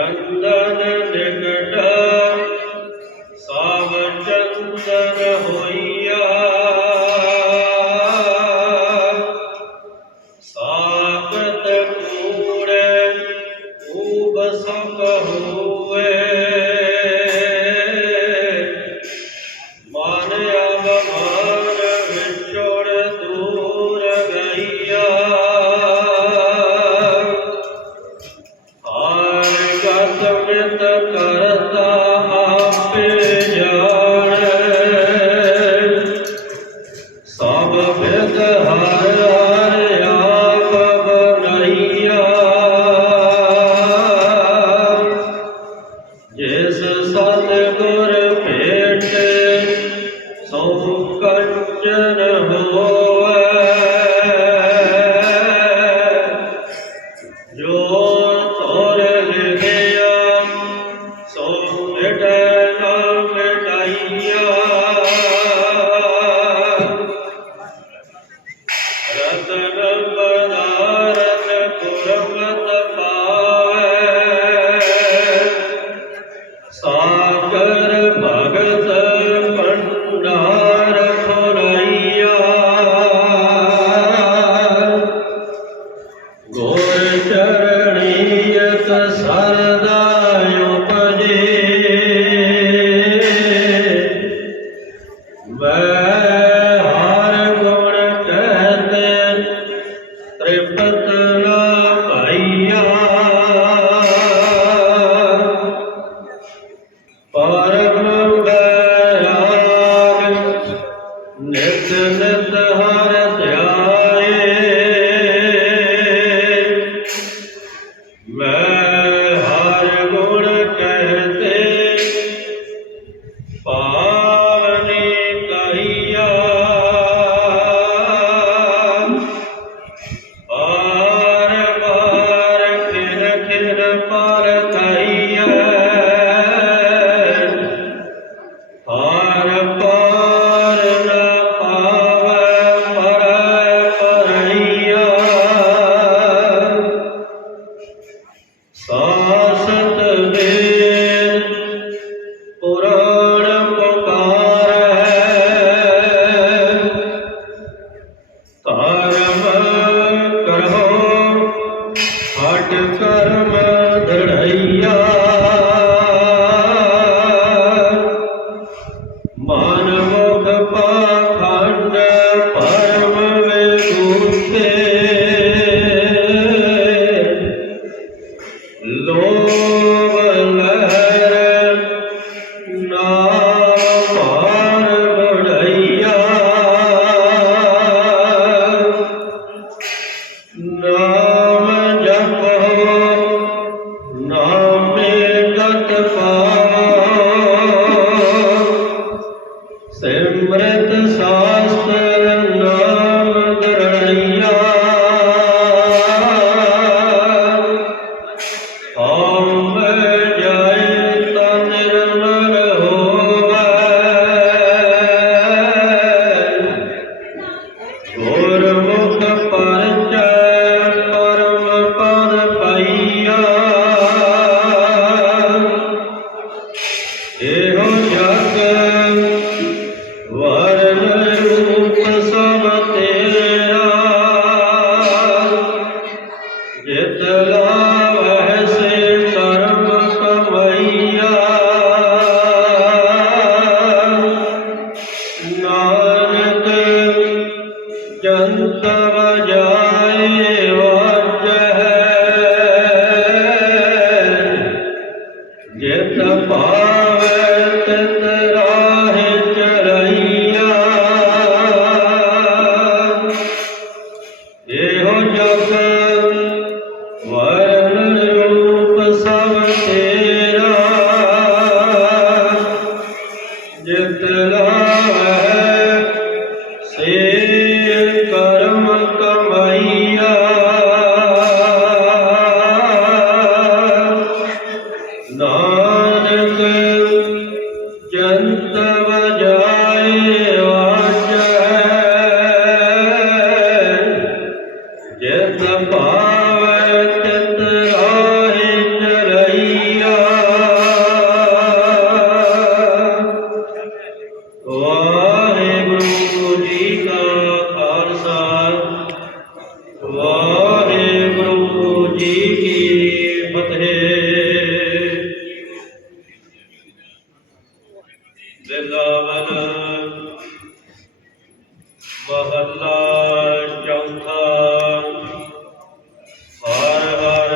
चंदन निकटा ਪਰਮ ਬੈਰਾਗ ਨਿਤ ਨਿਤ Lord ਜੰਤ ਵਜਾਏ ਵਾਜੈ ਜਿਤ ਭਾਵੈ ਤਿਤ ਰਾਹੇ ਚਰਈਆ ਵਾਹਿਗੁਰੂ ਮਹੱਲਾ ਚੌਥਾ। ਹਰ ਹਰ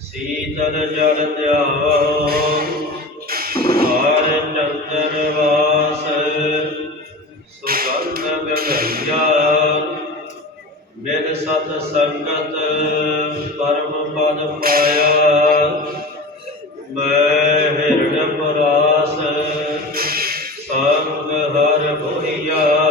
ਸੀਤਲ ਜਲ ਹਰ ਚੰਦਰ ਵਾਸ, ਸੁਗੰਧ ਗੰਗਾ ਸਤ ਸੰਗਤ, ਪਰਮ ਪਦ ਪਾਇਆ। ਮੈਂ ਹਿਰਣ ਪਰਾ Hallelujah.